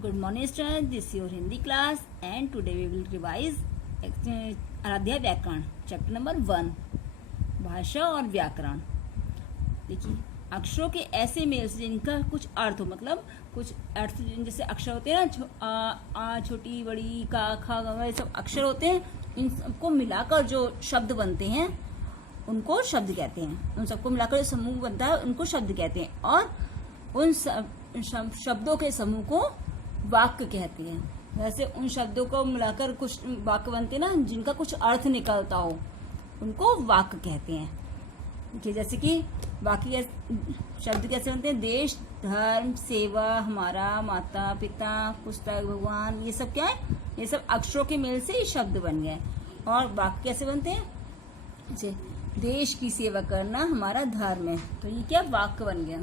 Good morning students, this is your Hindi class and today we will revise आराध्याय व्याकरण chapter number 1 भाषा और व्याकरण। देखिए अक्षरों के ऐसे मेल से जिनका कुछ अर्थ हो, मतलब कुछ अर्थ जैसे अक्षर होते हैं ना, आ छोटी बड़ी का खा ये सब अक्षर होते हैं, इन सबको मिलाकर जो शब्द बनते हैं उनको शब्द कहते हैं। उन सबको मिलाकर जो समूह बनता है उनको शब्द कहते हैं और उन शब्दों के समूह को वाक्य कहते हैं। वैसे उन शब्दों को मिलाकर कुछ वाक्य बनते हैं ना, जिनका कुछ अर्थ निकलता हो उनको वाक्य कहते हैं। देखिए जैसे कि वाक्य शब्द कैसे बनते हैं, देश, धर्म, सेवा, हमारा, माता पिता, पुस्तक, भगवान, ये सब क्या है, ये सब अक्षरों के मेल से शब्द बन गए। और वाक्य कैसे बनते हैं, जैसे देश की सेवा करना हमारा धर्म है, तो ये क्या वाक्य बन गया।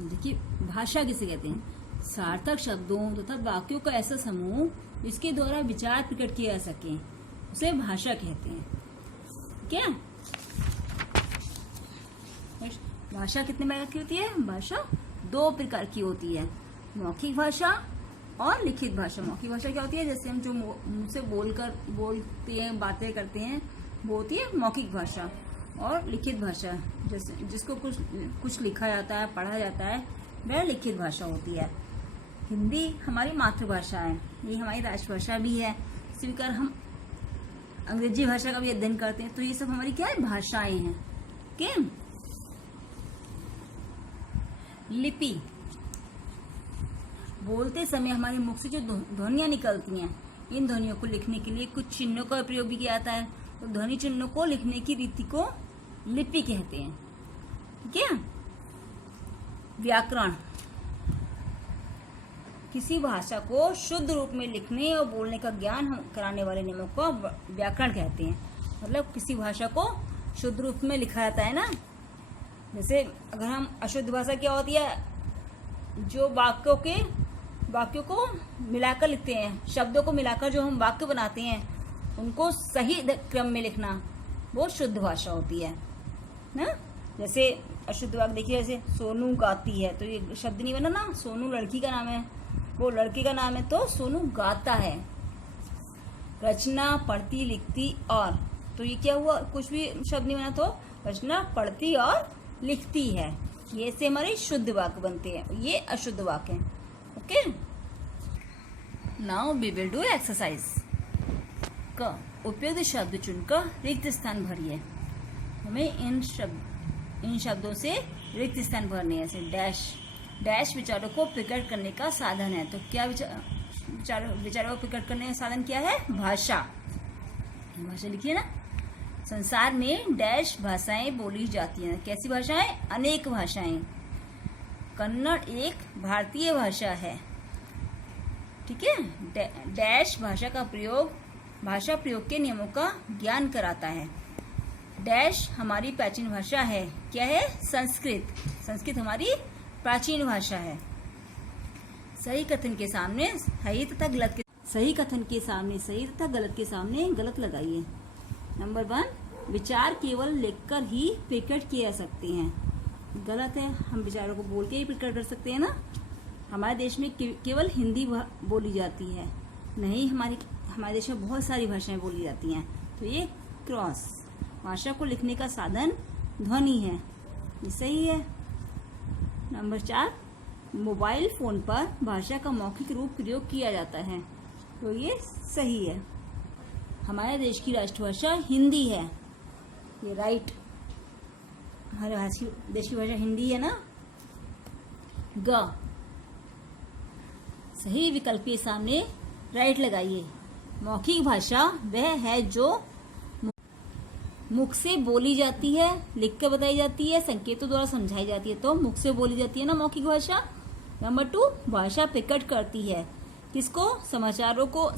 देखिए भाषा किसे कहते हैं, सार्थक शब्दों तथा वाक्यों का ऐसा समूह जिसके द्वारा विचार प्रकट किया जा सके उसे भाषा कहते हैं। क्या भाषा कितने प्रकार की होती है, भाषा 2 प्रकार की होती है, मौखिक भाषा और लिखित भाषा। मौखिक भाषा क्या होती है, जैसे हम जो मुंह से बोलते हैं, बातें करते हैं, वो होती है मौखिक भाषा। और लिखित भाषा जैसे जिसको कुछ लिखा जाता है, पढ़ा जाता है, वह लिखित भाषा होती है। हिंदी हमारी मातृभाषा है, ये हमारी राष्ट्रभाषा भी है। इसी प्रकार हम अंग्रेजी भाषा का भी अध्ययन करते हैं, तो ये सब हमारी क्या है, भाषाएं हैं। क्या लिपि, बोलते समय हमारे मुख से जो ध्वनियां निकलती हैं, इन ध्वनियों को लिखने के लिए कुछ चिन्हों का प्रयोग भी किया जाता है। तो ध्वनि चिन्हों को लिखने की रीति को लिपि कहते हैं। ठीक है। व्याकरण, किसी भाषा को शुद्ध रूप में लिखने और बोलने का ज्ञान कराने वाले नियमों को व्याकरण कहते हैं। मतलब किसी भाषा को शुद्ध रूप में लिखा जाता है ना, जैसे अगर हम अशुद्ध भाषा क्या होती है, जो वाक्यों को मिलाकर लिखते हैं, शब्दों को मिलाकर जो हम वाक्य बनाते हैं उनको सही क्रम में लिखना, वो शुद्ध भाषा होती है ना। जैसे अशुद्ध वाक्य देखिए, जैसे सोनू गाती है, तो ये शब्द नहीं बना ना, सोनू लड़की का नाम है, वो लड़के का नाम है, तो सोनू गाता है। रचना, पढ़ती, लिखती और, तो ये क्या हुआ, कुछ भी शब्द नहीं बना, तो रचना, पढ़ती और लिखती है, ये से हमारे शुद्ध वाक्य बनते हैं, ये अशुद्ध वाक्य हैं। Okay, now we will do exercise. क उपयुक्त शब्द चुनकर रिक्त स्थान भरिए। हमें इन शब्दों से रिक्त स्थान भरने हैं। डैश विचारों को प्रकट करने का साधन है। तो क्या विचारों को प्रकट करने का साधन क्या है, भाषा। भाषा लिखिए ना। संसार में डैश भाषाएं बोली जाती हैं। कैसी भाषाएं, अनेक भाषाएं। कन्नड़ एक भारतीय भाषा है। ठीक है। डैश भाषा प्रयोग के नियमों का ज्ञान कराता है। डैश हमारी प्राचीन भाषा है। क्या है, संस्कृत हमारी प्राचीन भाषा है। सही कथन के सामने सही तथा गलत के सामने गलत लगाइए। नंबर 1, विचार केवल लिखकर ही प्रकट किए जा सकते हैं। गलत है, हम विचारों को बोल के ही प्रकट कर सकते हैं ना। हमारे देश में केवल हिंदी बोली जाती है, नहीं, हमारे देश में बहुत सारी भाषाएं बोली जाती हैं। तो ये क्रॉस, भाषा को लिखने का साधन ध्वनि है, ये सही है। नंबर 4, मोबाइल फोन पर भाषा का मौखिक रूप प्रयोग किया जाता है, तो ये सही है। हमारे देश की राष्ट्रभाषा हिंदी है, ये राइट, हमारे देश की भाषा हिंदी है ना। ग सही विकल्प के सामने राइट लगाइए। मौखिक भाषा वह है जो मुख से बोली जाती है, लिख कर बताई जाती है, संकेतों द्वारा समझाई जाती है, तो मुख से बोली जाती है ना मौखिक भाषा। नंबर 2, भाषा प्रकट करती है किसको, समाचारों को,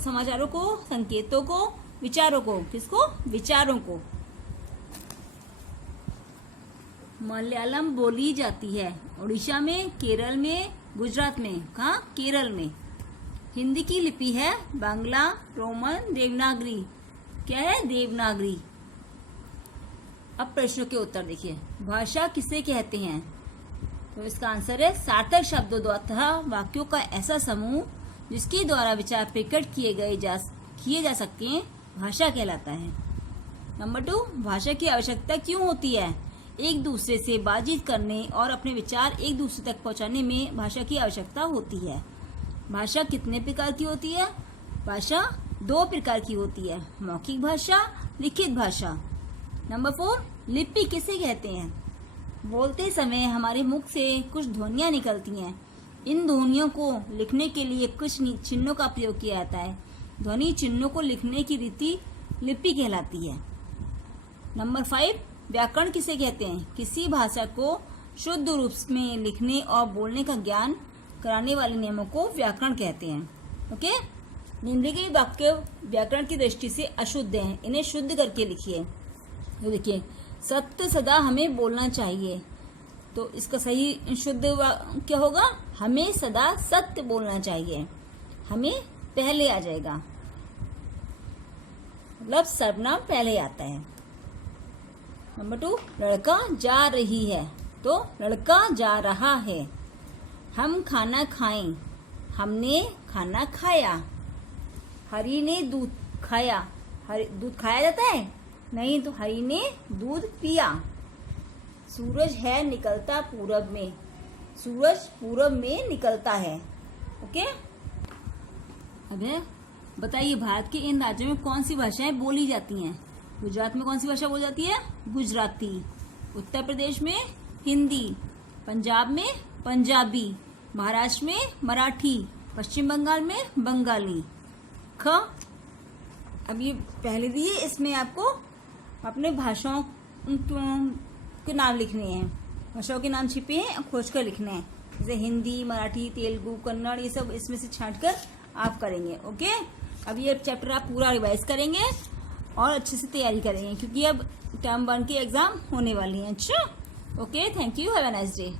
संकेतों को, विचारों को। किसको, विचारों को। मलयालम बोली जाती है उड़ीसा में, केरल में, गुजरात में। कहाँ, केरल में। हिंदी की लिपि है बांग्ला, रोमन, देवनागरी। क्या है, देवनागरी। अब प्रश्नों के उत्तर देखिए। भाषा किसे कहते हैं, तो इसका आंसर है सार्थक शब्दों द्वारा वाक्यों का ऐसा समूह जिसके द्वारा विचार प्रकट किए जा सकते हैं भाषा कहलाता है। नंबर 2, भाषा की आवश्यकता क्यों होती है? एक दूसरे से बातचीत करने और अपने विचार एक दूसरे तक पहुंचाने में भाषा की आवश्यकता होती है। भाषा कितने प्रकार की होती है? भाषा 2 प्रकार की होती है, मौखिक भाषा, लिखित भाषा। नंबर 4, लिपि किसे कहते हैं? बोलते समय हमारे मुख से कुछ ध्वनियां निकलती हैं। इन ध्वनियों को लिखने के लिए कुछ चिन्हों का प्रयोग किया जाता है। ध्वनि चिन्हों को लिखने की रीति लिपि कहलाती है। नंबर 5, व्याकरण किसे कहते हैं? किसी भाषा को शुद्ध रूप में लिखने और बोलने का ज्ञान कराने वाले नियमों को व्याकरण कहते हैं। ओके, निम्नलिखित वाक्य व्याकरण की दृष्टि से अशुद्ध हैं, इन्हें शुद्ध करके लिखिए। तो देखिए, सत्य सदा हमें बोलना चाहिए, तो इसका सही शुद्ध क्या होगा? हमें सदा सत्य बोलना चाहिए। हमें पहले आ जाएगा, मतलब सर्वनाम पहले आता है। नंबर 2, लड़का जा रही है, तो लड़का जा रहा है। हम खाना खाएं, हमने खाना खाया। हरी ने दूध खाया, दूध खाया जाता है? नहीं, तो हरी ने दूध पिया। सूरज है निकलता पूरब में, सूरज पूरब में निकलता है। ओके, अब बताइए भारत के इन राज्यों में कौन सी भाषाएं बोली जाती हैं? गुजरात में कौन सी भाषा बोली जाती है? गुजराती। उत्तर प्रदेश में हिंदी, पंजाब में पंजाबी, महाराष्ट्र में मराठी, पश्चिम बंगाल में बंगाली। अब ये पहले दिए, इसमें आपको अपने भाषाओं के नाम लिखने हैं, भाषाओं के नाम छिपे हैं, खोज कर लिखने हैं। जैसे हिंदी, मराठी, तेलुगु, कन्नड़, ये सब इसमें से छांट कर आप करेंगे। ओके, अब ये चैप्टर आप पूरा रिवाइज करेंगे और अच्छे से तैयारी करेंगे, क्योंकि अब टर्म 1 की एग्जाम होने वाली है। अच्छा, okay, thank you, have a nice day.